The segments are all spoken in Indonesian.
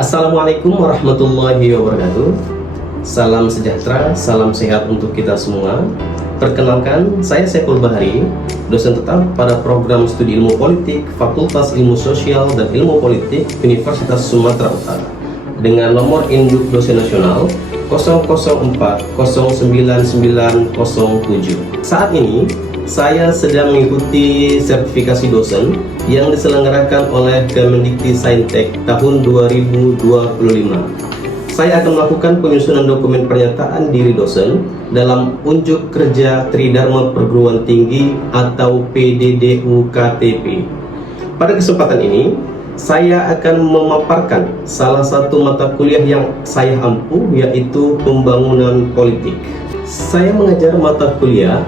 Assalamualaikum warahmatullahi wabarakatuh. Salam sejahtera, salam sehat untuk kita semua. Perkenalkan, saya Saiful Bahari, dosen tetap pada program studi ilmu politik Fakultas Ilmu Sosial dan Ilmu Politik Universitas Sumatera Utara dengan nomor induk dosen nasional 004099907. Saat ini saya sedang mengikuti sertifikasi dosen yang diselenggarakan oleh Kemendikti-Saintek tahun 2025. Saya akan melakukan penyusunan dokumen pernyataan diri dosen dalam unjuk kerja Tridharma Perguruan Tinggi atau PDDU-KTP. Pada kesempatan ini, saya akan memaparkan salah satu mata kuliah yang saya ampuh, yaitu Pembangunan Politik. Saya mengajar mata kuliah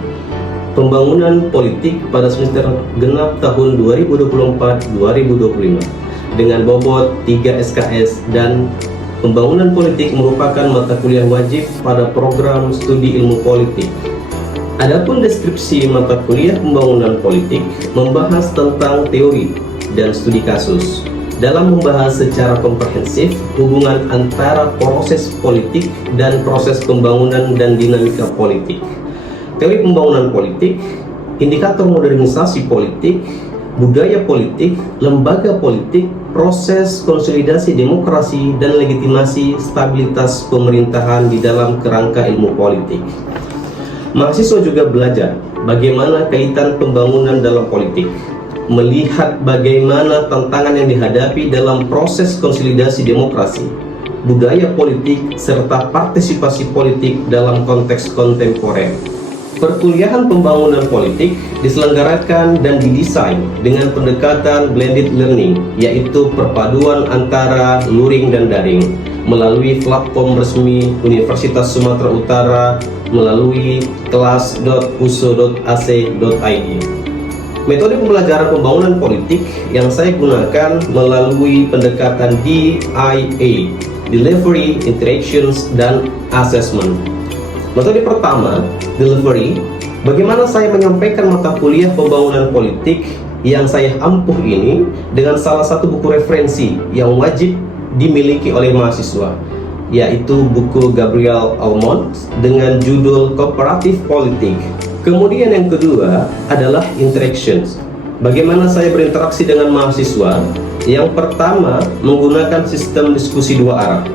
Pembangunan Politik pada semester genap tahun 2024-2025 dengan bobot 3 SKS, dan Pembangunan Politik merupakan mata kuliah wajib pada program studi ilmu politik. Adapun deskripsi mata kuliah Pembangunan Politik membahas tentang teori dan studi kasus dalam membahas secara komprehensif hubungan antara proses politik dan proses pembangunan dan dinamika politik, teori pembangunan politik, indikator modernisasi politik, budaya politik, lembaga politik, proses konsolidasi demokrasi, dan legitimasi stabilitas pemerintahan di dalam kerangka ilmu politik. Mahasiswa juga belajar bagaimana kaitan pembangunan dalam politik, melihat bagaimana tantangan yang dihadapi dalam proses konsolidasi demokrasi, budaya politik, serta partisipasi politik dalam konteks kontemporer. Perkuliahan Pembangunan Politik diselenggarakan dan didesain dengan pendekatan blended learning, yaitu perpaduan antara luring dan daring, melalui platform resmi Universitas Sumatera Utara melalui kelas.uso.ac.id. Metode pembelajaran pembangunan politik yang saya gunakan melalui pendekatan DIA, Delivery, Interactions, dan Assessment. Metode pertama, delivery. Bagaimana saya menyampaikan mata kuliah pembangunan politik yang saya ampuh ini dengan salah satu buku referensi yang wajib dimiliki oleh mahasiswa, yaitu buku Gabriel Almond dengan judul Kooperatif Politik. Kemudian yang kedua adalah interactions. Bagaimana saya berinteraksi dengan mahasiswa? Yang pertama, menggunakan sistem diskusi dua arah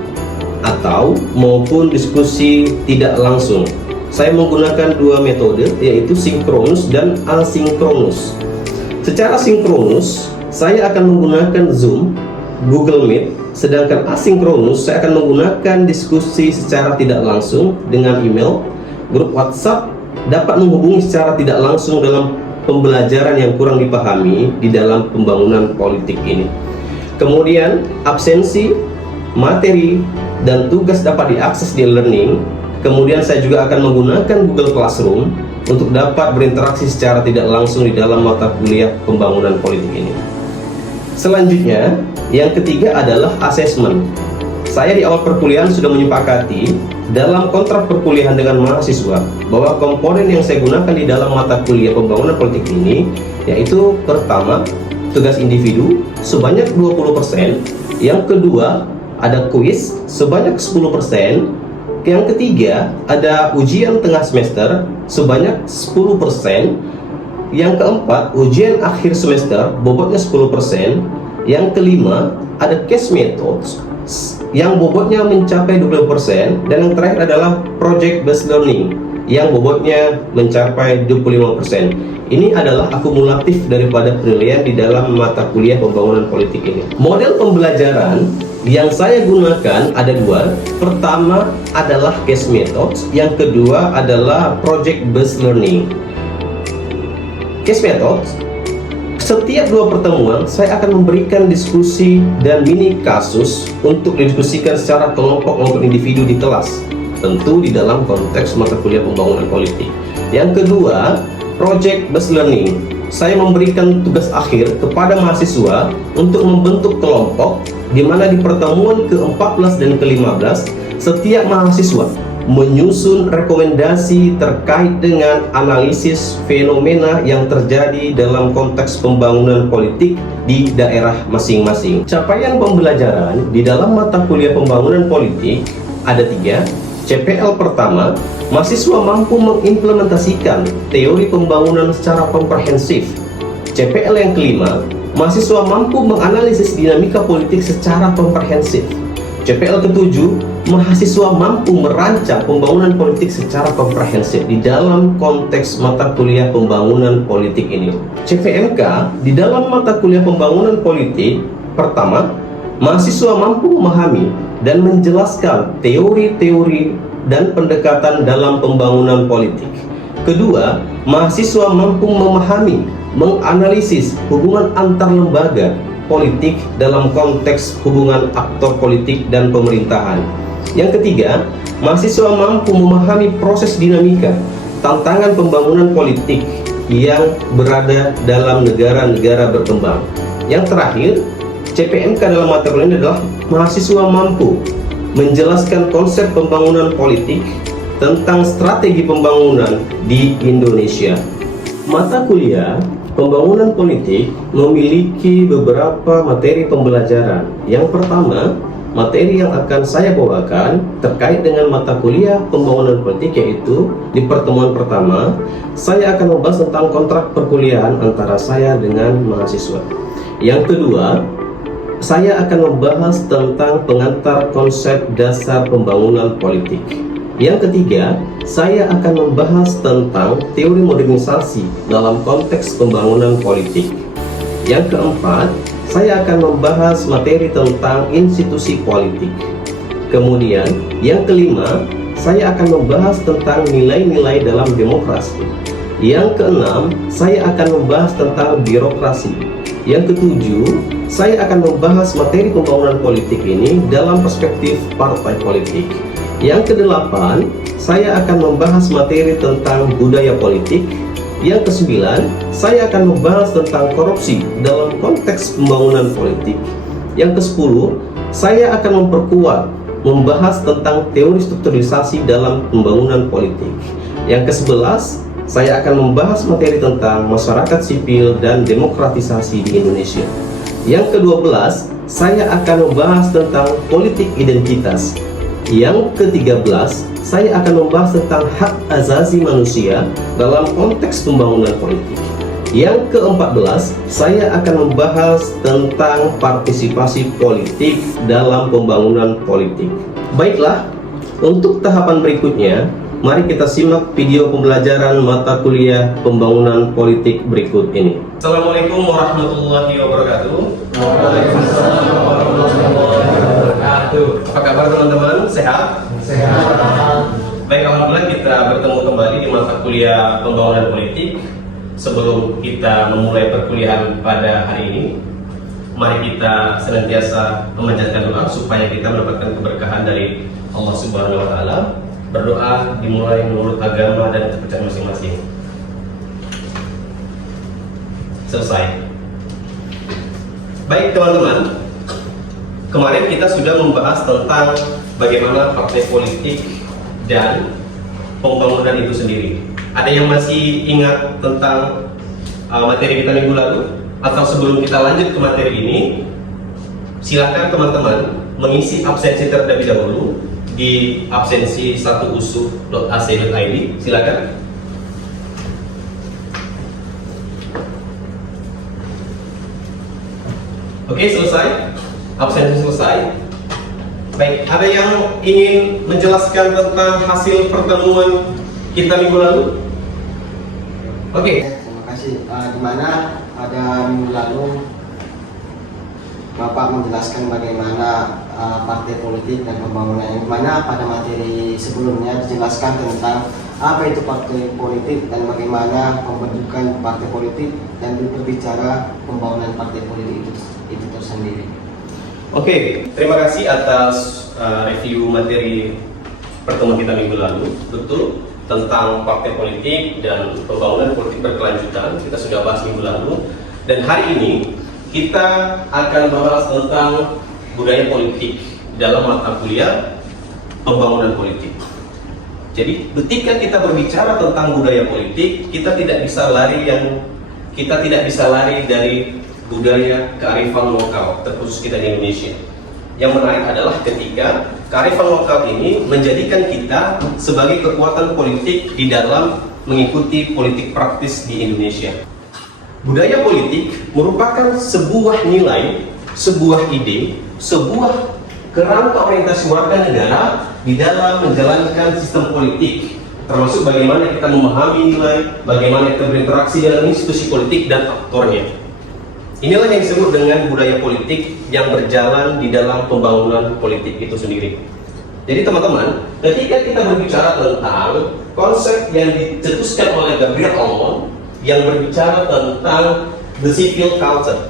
atau maupun diskusi tidak langsung. Saya menggunakan dua metode, yaitu sinkronus dan asinkronus. Secara sinkronus, saya akan menggunakan Zoom, Google Meet, sedangkan asinkronus saya akan menggunakan diskusi secara tidak langsung dengan email, grup WhatsApp, dapat menghubungi secara tidak langsung dalam pembelajaran yang kurang dipahami di dalam pembangunan politik ini. Kemudian absensi, materi, dan tugas dapat diakses di e-learning. Kemudian saya juga akan menggunakan Google Classroom untuk dapat berinteraksi secara tidak langsung di dalam mata kuliah pembangunan politik ini. Selanjutnya, yang ketiga adalah assessment. Saya di awal perkuliahan sudah menyepakati dalam kontrak perkuliahan dengan mahasiswa bahwa komponen yang saya gunakan di dalam mata kuliah pembangunan politik ini, yaitu pertama, tugas individu sebanyak 20%, yang kedua ada kuis sebanyak 10%, yang ketiga ada ujian tengah semester sebanyak 10%, yang keempat ujian akhir semester bobotnya 10%, yang kelima ada case methods yang bobotnya mencapai 20%, dan yang terakhir adalah project based learning yang bobotnya mencapai 25%. Ini adalah akumulatif daripada penilaian di dalam mata kuliah pembangunan politik ini. Model pembelajaran yang saya gunakan ada dua. Pertama adalah case methods, yang kedua adalah project based learning. Case methods, setiap dua pertemuan saya akan memberikan diskusi dan mini kasus untuk didiskusikan secara kelompok maupun individu di kelas, tentu di dalam konteks mata kuliah pembangunan politik. Yang kedua, project based learning. Saya memberikan tugas akhir kepada mahasiswa untuk membentuk kelompok, di mana di pertemuan ke-14 dan ke-15 setiap mahasiswa menyusun rekomendasi terkait dengan analisis fenomena yang terjadi dalam konteks pembangunan politik di daerah masing-masing. Capaian pembelajaran di dalam mata kuliah pembangunan politik ada 3. CPL pertama, mahasiswa mampu mengimplementasikan teori pembangunan secara komprehensif. CPL yang kelima, mahasiswa mampu menganalisis dinamika politik secara komprehensif. CPL ketujuh, mahasiswa mampu merancang pembangunan politik secara komprehensif di dalam konteks mata kuliah pembangunan politik ini. CPMK di dalam mata kuliah pembangunan politik pertama, mahasiswa mampu memahami dan menjelaskan teori-teori dan pendekatan dalam pembangunan politik. Kedua, mahasiswa mampu memahami, menganalisis hubungan antar lembaga politik dalam konteks hubungan aktor politik dan pemerintahan. Yang ketiga, mahasiswa mampu memahami proses dinamika, tantangan pembangunan politik yang berada dalam negara-negara berkembang. Yang terakhir, CPMK dalam mata kuliah ini adalah mahasiswa mampu menjelaskan konsep pembangunan politik tentang strategi pembangunan di Indonesia. Mata kuliah pembangunan politik memiliki beberapa materi pembelajaran. Yang pertama, materi yang akan saya bawakan terkait dengan mata kuliah pembangunan politik, yaitu di pertemuan pertama saya akan membahas tentang kontrak perkuliahan antara saya dengan mahasiswa. Yang kedua, saya akan membahas tentang pengantar konsep dasar pembangunan politik. Yang ketiga, saya akan membahas tentang teori modernisasi dalam konteks pembangunan politik. Yang keempat, saya akan membahas materi tentang institusi politik. Kemudian, yang kelima, saya akan membahas tentang nilai-nilai dalam demokrasi. Yang keenam, saya akan membahas tentang birokrasi. Yang ketujuh, saya akan membahas materi pembangunan politik ini dalam perspektif partai politik. Yang kedelapan, saya akan membahas materi tentang budaya politik. Yang kesembilan, saya akan membahas tentang korupsi dalam konteks pembangunan politik. Yang kesepuluh, saya akan membahas tentang teori strukturalisasi dalam pembangunan politik. Yang kesebelas, saya akan membahas materi tentang masyarakat sipil dan demokratisasi di Indonesia. Yang ke-12, saya akan membahas tentang politik identitas. Yang ke-13, saya akan membahas tentang hak asasi manusia dalam konteks pembangunan politik. Yang ke-14, saya akan membahas tentang partisipasi politik dalam pembangunan politik. Baiklah, untuk tahapan berikutnya, mari kita simak video pembelajaran mata kuliah pembangunan politik berikut ini. Assalamualaikum warahmatullahi wabarakatuh. Waalaikumsalam warahmatullahi wabarakatuh. Apa kabar teman-teman? Sehat? Sehat. Baik, alhamdulillah kita bertemu kembali di mata kuliah pembangunan politik. Sebelum kita memulai perkuliahan pada hari ini, mari kita senantiasa memanjatkan doa supaya kita mendapatkan keberkahan dari Allah Subhanahu wa taala. Berdoa dimulai menurut agama dan kepercayaan masing-masing. Selesai. Baik teman-teman, kemarin kita sudah membahas tentang bagaimana partai politik dan pembangunan itu sendiri. Ada yang masih ingat tentang materi kita minggu lalu? Atau sebelum kita lanjut ke materi ini, silakan teman-teman mengisi absensi terlebih dahulu di absensi 1usuk.ac.id. Silakan. Oke, selesai. Absensi selesai. Baik, ada yang ingin menjelaskan tentang hasil pertemuan kita minggu lalu? Oke. Terima kasih. Di mana pada minggu lalu Bapak menjelaskan bagaimana partai politik dan pembangunan, yang mana pada materi sebelumnya dijelaskan tentang apa itu partai politik dan bagaimana pembentukan partai politik dan berbicara pembangunan partai politik itu tersendiri. Oke, terima kasih atas review materi pertemuan kita minggu lalu. Betul, tentang partai politik dan pembangunan politik berkelanjutan kita sudah bahas minggu lalu, dan hari ini kita akan bahas tentang budaya politik dalam mata kuliah pembangunan politik. Jadi ketika kita berbicara tentang budaya politik, kita tidak bisa lari dari budaya kearifan lokal, terkhusus kita di Indonesia. Yang menarik adalah ketika kearifan lokal ini menjadikan kita sebagai kekuatan politik di dalam mengikuti politik praktis di Indonesia. Budaya politik merupakan sebuah nilai, sebuah ide, sebuah kerangka orientasi warga negara di dalam menjalankan sistem politik, termasuk bagaimana kita memahami nilai, bagaimana kita berinteraksi dengan institusi politik dan aktornya. Inilah yang disebut dengan budaya politik yang berjalan di dalam pembangunan politik itu sendiri. Jadi teman-teman, ketika kita berbicara tentang konsep yang dicetuskan oleh Gabriel Almond yang berbicara tentang the civil culture.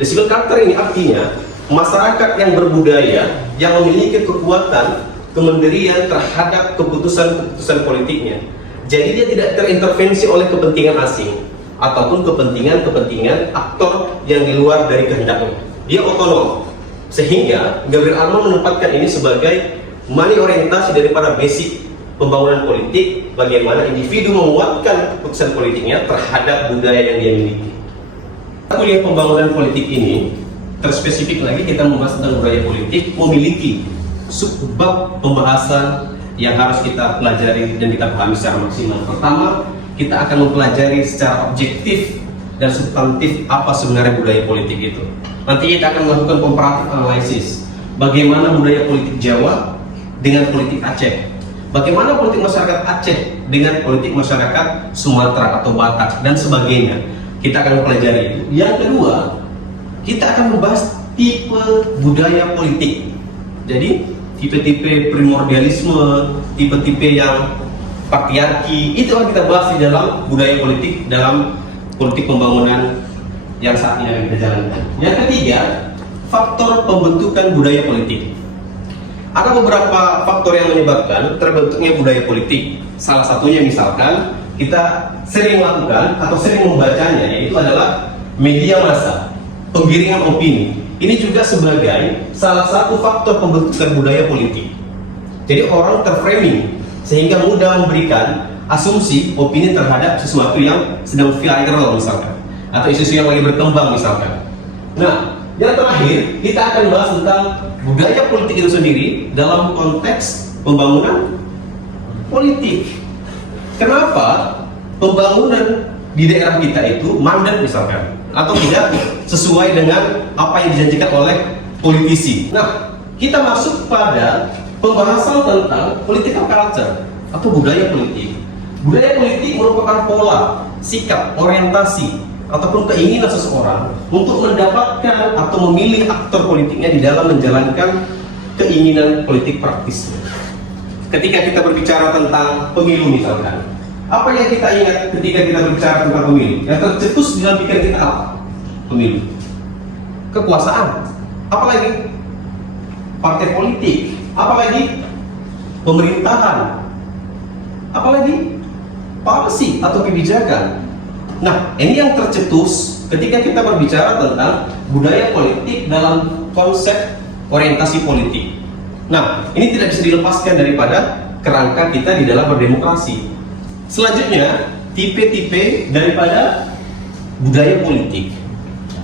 The civil culture ini artinya masyarakat yang berbudaya yang memiliki kekuatan kemandirian terhadap keputusan-keputusan politiknya. Jadi dia tidak terintervensi oleh kepentingan asing ataupun kepentingan aktor yang di luar dari kehendaknya. Dia otonom. Sehingga Gabriel Almond menempatkan ini sebagai money orientasi daripada basic pembangunan politik, bagaimana individu menguatkan keputusan politiknya terhadap budaya yang dia miliki. Kuliah pembangunan politik ini terspesifik lagi kita membahas tentang budaya politik memiliki subbab pembahasan yang harus kita pelajari dan kita pahami secara maksimal. Pertama, kita akan mempelajari secara objektif dan substantif apa sebenarnya budaya politik itu. Nanti kita akan melakukan comparative analysis. Bagaimana budaya politik Jawa dengan politik Aceh? Bagaimana politik masyarakat Aceh dengan politik masyarakat Sumatera atau Batak dan sebagainya? Kita akan mempelajari itu. Yang kedua, kita akan membahas tipe budaya politik. Jadi tipe-tipe primordialisme, tipe-tipe yang patriarki, itu akan kita bahas di dalam budaya politik, dalam politik pembangunan yang saat ini akan kita jalankan. Yang ketiga, faktor pembentukan budaya politik. Ada beberapa faktor yang menyebabkan terbentuknya budaya politik. Salah satunya misalkan kita sering melakukan atau sering membacanya, yaitu adalah media massa, penggiringan opini. Ini juga sebagai salah satu faktor pembentukan budaya politik. Jadi orang terframing sehingga mudah memberikan asumsi opini terhadap sesuatu yang sedang viral misalkan, atau isu-isu yang lagi berkembang misalkan. Nah, yang terakhir kita akan bahas tentang budaya politik itu sendiri dalam konteks pembangunan politik. Kenapa pembangunan di daerah kita itu mandat misalkan, atau tidak sesuai dengan apa yang dijanjikan oleh politisi. Nah, kita masuk pada pembahasan tentang political culture atau budaya politik. Budaya politik merupakan pola, sikap, orientasi, ataupun keinginan seseorang untuk mendapatkan atau memilih aktor politiknya di dalam menjalankan keinginan politik praktis. Ketika kita berbicara tentang pemilu misalkan, apa yang kita ingat ketika kita berbicara tentang pemilu? Yang tercetus di dalam pikiran kita apa? Pemilu. Kekuasaan. Apalagi? Partai politik. Apalagi? Pemerintahan. Apalagi? Policy atau kebijakan. Nah, ini yang tercetus ketika kita berbicara tentang budaya politik dalam konsep orientasi politik. Nah, ini tidak bisa dilepaskan daripada kerangka kita di dalam berdemokrasi. Selanjutnya, tipe-tipe daripada budaya politik.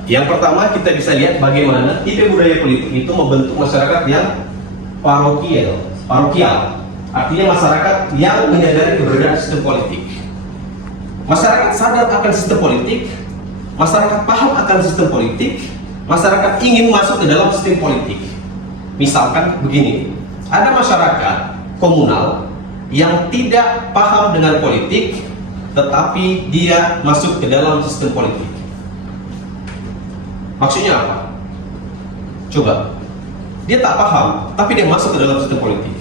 Yang pertama, kita bisa lihat bagaimana tipe budaya politik itu membentuk masyarakat yang parokial. Artinya masyarakat yang menyadari keberadaan sistem politik. Masyarakat sadar akan sistem politik, masyarakat paham akan sistem politik, masyarakat ingin masuk ke dalam sistem politik. Misalkan begini, ada masyarakat komunal yang tidak paham dengan politik, tetapi dia masuk ke dalam sistem politik. Maksudnya apa? Coba, dia tak paham, tapi dia masuk ke dalam sistem politik.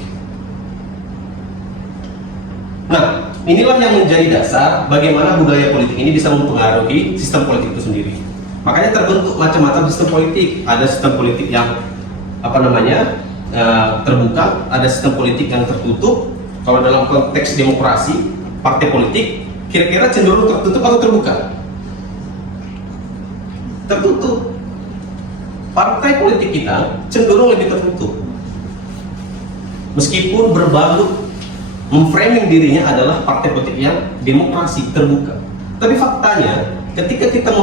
Nah, inilah yang menjadi dasar bagaimana budaya politik ini bisa mempengaruhi sistem politik itu sendiri. Makanya terbentuk macam-macam sistem politik. Ada sistem politik yang terbuka, ada sistem politik yang tertutup. Kalau dalam konteks demokrasi, partai politik kira-kira cenderung tertutup atau terbuka? Tertutup. Partai politik kita cenderung lebih tertutup. Meskipun berbalut memframing dirinya adalah partai politik yang demokrasi terbuka. Tapi faktanya, ketika kita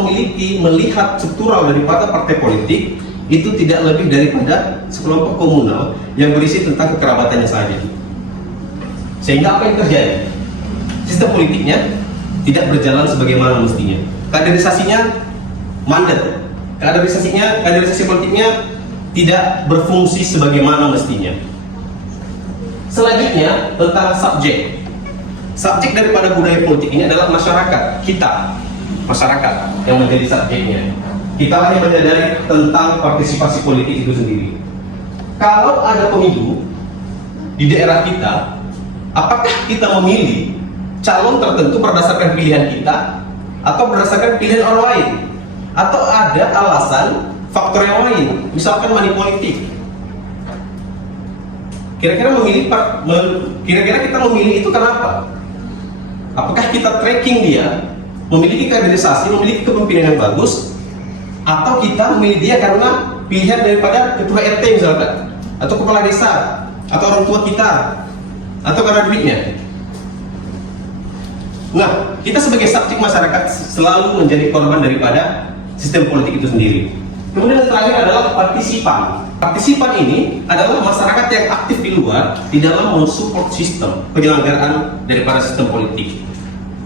melihat struktural daripada partai politik, itu tidak lebih daripada sekelompok komunal yang berisi tentang kekerabatannya saja. Sehingga apa yang terjadi? Sistem politiknya tidak berjalan sebagaimana mestinya. Kaderisasinya mandek. Kaderisasi politiknya tidak berfungsi sebagaimana mestinya. Selanjutnya tentang subjek. Subjek daripada budaya politik ini adalah masyarakat, kita, masyarakat yang menjadi subjeknya. Kita lah yang menyadari tentang partisipasi politik itu sendiri. Kalau ada pemilu di daerah kita, apakah kita memilih calon tertentu berdasarkan pilihan kita atau berdasarkan pilihan orang lain? Atau ada alasan faktor yang lain, misalkan money politik? Kira-kira kita memilih itu kenapa? Apakah kita tracking dia, memiliki kaderisasi, memiliki kepemimpinan yang bagus, atau kita memilih dia karena pilihan daripada ketua RT misalkan, atau kepala desa, atau orang tua kita, atau karena duitnya? Nah, kita sebagai subjek masyarakat selalu menjadi korban daripada sistem politik itu sendiri. Kemudian yang terakhir adalah partisipan. Partisipan ini adalah masyarakat yang aktif di luar di dalam mensupport sistem penyelenggaraan daripada sistem politik.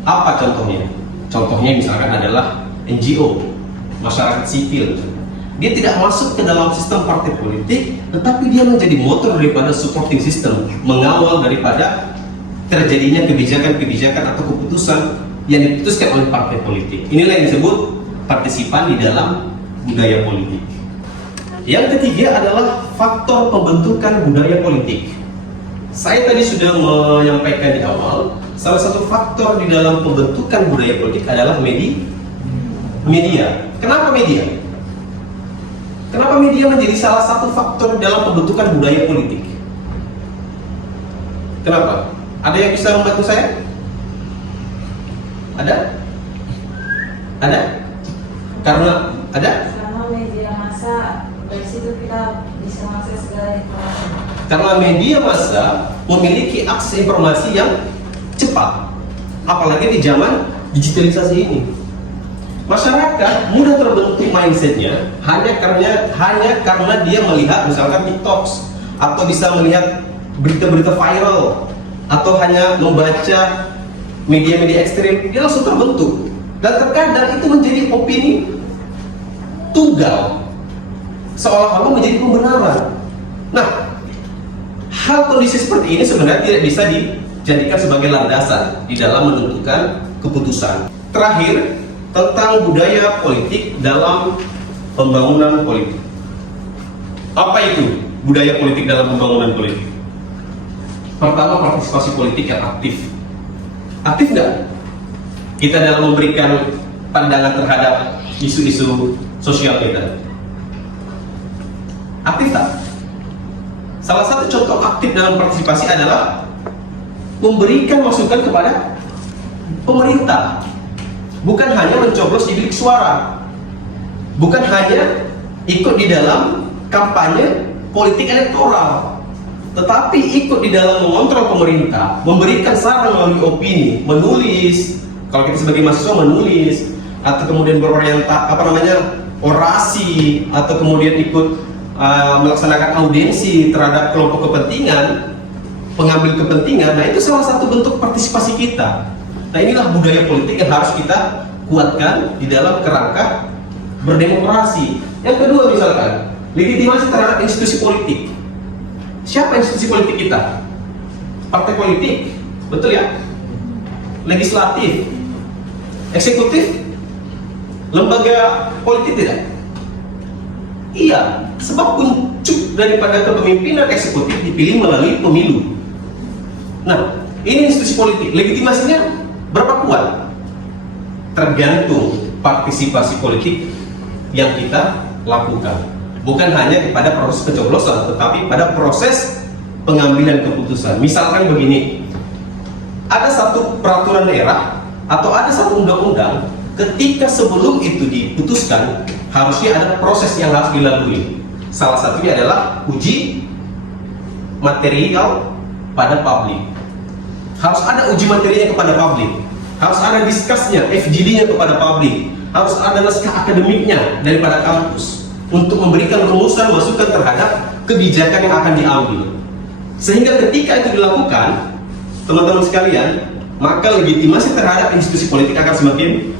Apa contohnya? Contohnya misalkan adalah NGO, masyarakat sipil. Dia tidak masuk ke dalam sistem partai politik, tetapi dia menjadi motor daripada supporting system, mengawal daripada terjadinya kebijakan-kebijakan atau keputusan yang diputuskan oleh partai politik. Inilah yang disebut partisipan di dalam budaya politik. Yang ketiga adalah faktor pembentukan budaya politik. Saya tadi sudah menyampaikan di awal, salah satu faktor di dalam pembentukan budaya politik adalah media. Kenapa media? Kenapa media menjadi salah satu faktor dalam pembentukan budaya politik? Kenapa? Ada yang bisa membantu saya? Ada? Ada? Karena ada? Karena media massa, dari situ kita bisa mengakses segala informasi. Karena media massa memiliki akses informasi yang cepat, apalagi di zaman digitalisasi ini. Masyarakat mudah terbentuk mindsetnya hanya karena dia melihat misalkan TikToks, atau bisa melihat berita-berita viral, atau hanya membaca media-media ekstrim, dia langsung terbentuk. Dan terkadang itu menjadi opini tunggal, seolah-olah menjadi pembenaran. Nah, hal kondisi seperti ini sebenarnya tidak bisa dijadikan sebagai landasan di dalam menentukan keputusan. Terakhir, tentang budaya politik dalam pembangunan politik. Apa itu budaya politik dalam pembangunan politik? Pertama, partisipasi politik yang aktif. Aktif nggak kita dalam memberikan pandangan terhadap isu-isu sosial kita? Aktif tak? Salah satu contoh aktif dalam partisipasi adalah memberikan masukan kepada pemerintah. Bukan hanya mencoblos di bilik suara, bukan hanya ikut di dalam kampanye politik elektoral, tetapi ikut di dalam mengontrol pemerintah, memberikan saran melalui opini, menulis, kalau kita sebagai mahasiswa menulis, atau kemudian orasi, atau kemudian ikut melaksanakan audiensi terhadap kelompok kepentingan, pengambil kepentingan. Nah, itu salah satu bentuk partisipasi kita. Nah, inilah budaya politik yang harus kita kuatkan di dalam kerangka berdemokrasi. Yang kedua, misalkan legitimasi terhadap institusi politik. Siapa institusi politik kita? Partai politik, betul ya? Legislatif, eksekutif, lembaga politik tidak? Iya, sebab puncuk daripada kepemimpinan eksekutif dipilih melalui pemilu. Nah, ini institusi politik, legitimasinya berapa kuat? Tergantung partisipasi politik yang kita lakukan. Bukan hanya kepada proses pencoblosan, tetapi pada proses pengambilan keputusan. Misalkan begini, ada satu peraturan daerah atau ada satu undang-undang, ketika sebelum itu diputuskan, harusnya ada proses yang harus dilalui. Salah satunya adalah uji material pada publik. harus ada uji materinya kepada publik, harus ada diskusnya, FGD-nya kepada publik, harus ada naskah akademiknya daripada kampus untuk memberikan rumusan masukan terhadap kebijakan yang akan diambil. Sehingga ketika itu dilakukan, teman-teman sekalian, maka legitimasi terhadap institusi politik akan semakin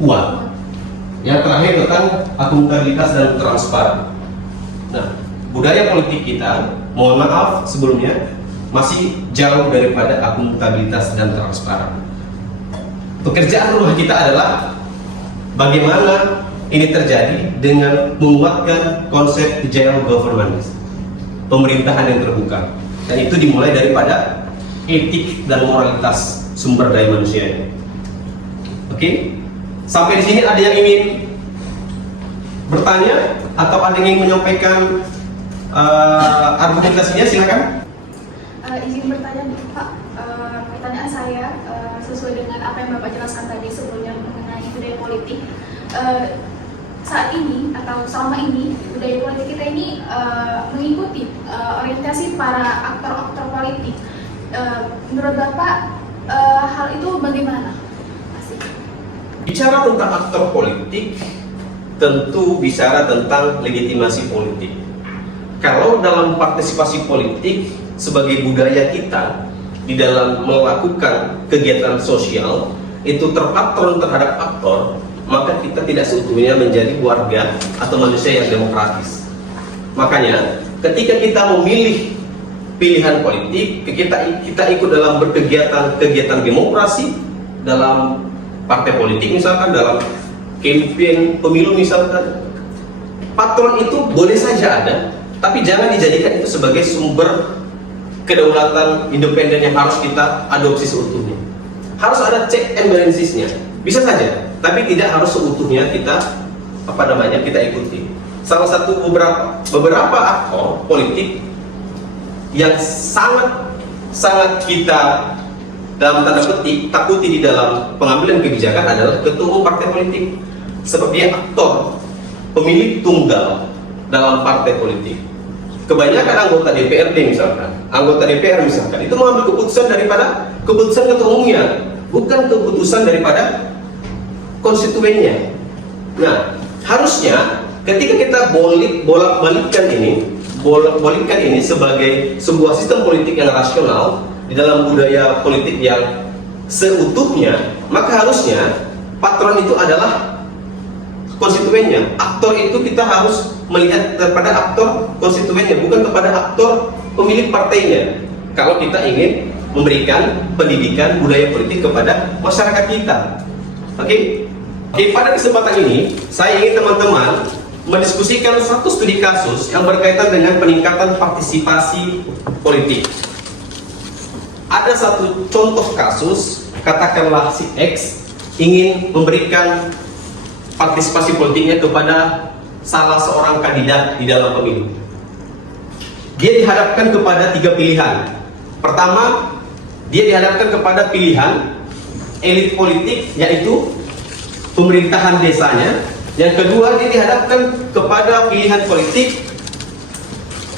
kuat. Yang terakhir tentang akuntabilitas dan transparan. Nah, budaya politik kita, mohon maaf sebelumnya, masih jauh daripada akuntabilitas dan transparan. Pekerjaan rumah kita adalah bagaimana ini terjadi dengan menguatkan konsep agile governance, pemerintahan yang terbuka. Dan itu dimulai daripada etik dan moralitas sumber daya manusia. Oke? Sampai di sini ada yang ingin bertanya atau ada yang ingin menyampaikan argumentasinya, silakan. Izin bertanya Pak, pertanyaan saya sesuai dengan apa yang Bapak jelaskan tadi sebelumnya mengenai budaya politik. Saat ini atau selama ini budaya politik kita ini mengikuti orientasi para aktor-aktor politik. Menurut Bapak hal itu bagaimana? Bicara tentang aktor politik, tentu bicara tentang legitimasi politik. Kalau dalam partisipasi politik sebagai budaya kita di dalam melakukan kegiatan sosial itu terpatron terhadap aktor, maka kita tidak seutuhnya menjadi warga atau manusia yang demokratis. Makanya ketika kita memilih pilihan politik, kita ikut dalam berkegiatan demokrasi dalam partai politik, misalkan dalam campaign pemilu misalkan, patron itu boleh saja ada, tapi jangan dijadikan itu sebagai sumber kedaulatan independen yang harus kita adopsi seutuhnya. Harus ada check and balancesnya, bisa saja, tapi tidak harus seutuhnya kita kita ikuti. Salah satu beberapa aktor politik yang sangat kita dalam tanda petik takuti di dalam pengambilan kebijakan adalah ketua umum partai politik, sebab dia aktor pemilik tunggal dalam partai politik. Kebanyakan anggota DPRD misalkan, anggota DPR misalkan, itu mengambil keputusan daripada keputusan ketua umumnya, bukan keputusan daripada konstituennya. Nah, harusnya ketika kita bolak-balikkan ini sebagai sebuah sistem politik yang rasional di dalam budaya politik yang seutuhnya, maka harusnya patron itu adalah konstituennya. Aktor itu kita harus melihat kepada aktor konstituennya, bukan kepada aktor pemilik partainya. Kalau kita ingin memberikan pendidikan budaya politik kepada masyarakat kita. Oke, pada kesempatan ini saya ingin teman-teman mendiskusikan satu studi kasus yang berkaitan dengan peningkatan partisipasi politik. Ada satu contoh kasus, katakanlah si X ingin memberikan partisipasi politiknya kepada salah seorang kandidat di dalam pemilu. Dia dihadapkan kepada 3 pilihan. Pertama, dia dihadapkan kepada pilihan elit politik, yaitu pemerintahan desanya. Yang kedua, dia dihadapkan kepada pilihan politik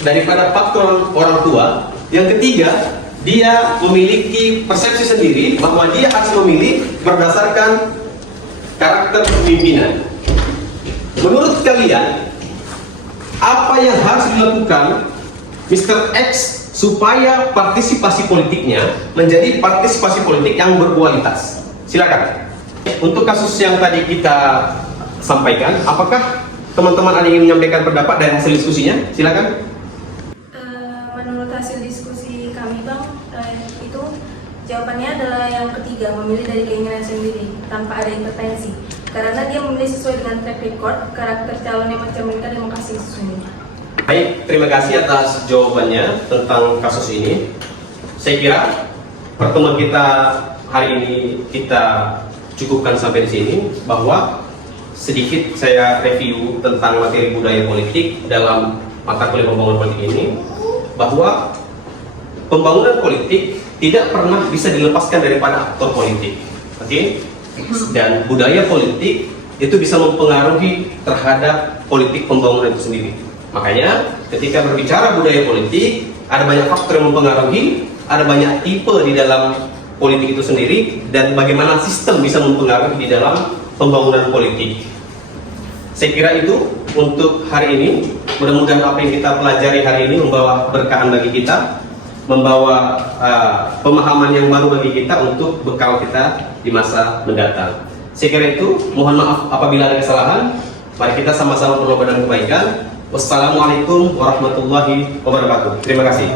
daripada patron orang tua. Yang ketiga, dia memiliki persepsi sendiri bahwa dia harus memilih berdasarkan karakter kepemimpinan. Menurut kalian, apa yang harus dilakukan Mr. X supaya partisipasi politiknya menjadi partisipasi politik yang berkualitas? Silakan. Untuk kasus yang tadi kita sampaikan, apakah teman-teman ada yang ingin menyampaikan pendapat dari hasil diskusinya? Silakan. Menurut hasil diskusi kami Bang, itu jawabannya adalah yang ketiga, memilih dari keinginan sendiri tanpa ada intervensi, karena dia memilih sesuai dengan track record karakter calon yang mencerminkan demokrasi sesungguhnya. Baik, terima kasih atas jawabannya tentang kasus ini. Saya kira pertemuan kita hari ini kita cukupkan sampai di sini, bahwa sedikit saya review tentang materi budaya politik dalam mata kuliah pembangunan politik ini, bahwa pembangunan politik tidak pernah bisa dilepaskan daripada aktor politik. Oke? Dan budaya politik itu bisa mempengaruhi terhadap politik pembangunan itu sendiri. Makanya ketika berbicara budaya politik, ada banyak faktor yang mempengaruhi, ada banyak tipe di dalam politik itu sendiri dan bagaimana sistem bisa mempengaruhi di dalam pembangunan politik. Saya kira itu untuk hari ini. Mudah-mudahan apa yang kita pelajari hari ini membawa berkahan bagi kita, membawa pemahaman yang baru bagi kita untuk bekal kita di masa mendatang. Saya kira itu. Mohon maaf apabila ada kesalahan. Mari kita sama-sama berlomba dan kebaikan. Wassalamualaikum warahmatullahi wabarakatuh. Terima kasih.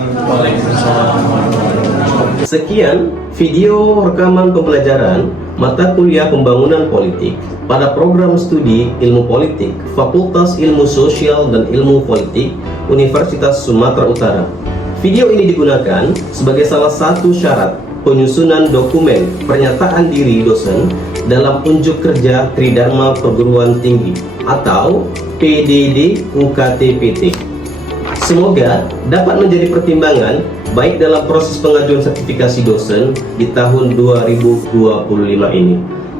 Sekian video rekaman pembelajaran mata kuliah pembangunan politik pada program studi Ilmu Politik Fakultas Ilmu Sosial dan Ilmu Politik Universitas Sumatera Utara. Video ini digunakan sebagai salah satu syarat penyusunan dokumen pernyataan diri dosen dalam unjuk kerja Tridharma Perguruan Tinggi atau PDD UKT-PT. Semoga dapat menjadi pertimbangan baik dalam proses pengajuan sertifikasi dosen di tahun 2025 ini.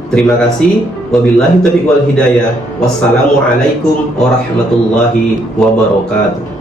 Terima kasih. Wabillahi taufiq wal hidayah. Wassalamualaikum warahmatullahi wabarakatuh.